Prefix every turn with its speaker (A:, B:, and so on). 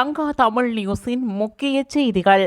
A: லங்கா தமிழ் நியூஸின் முக்கிய செய்திகள்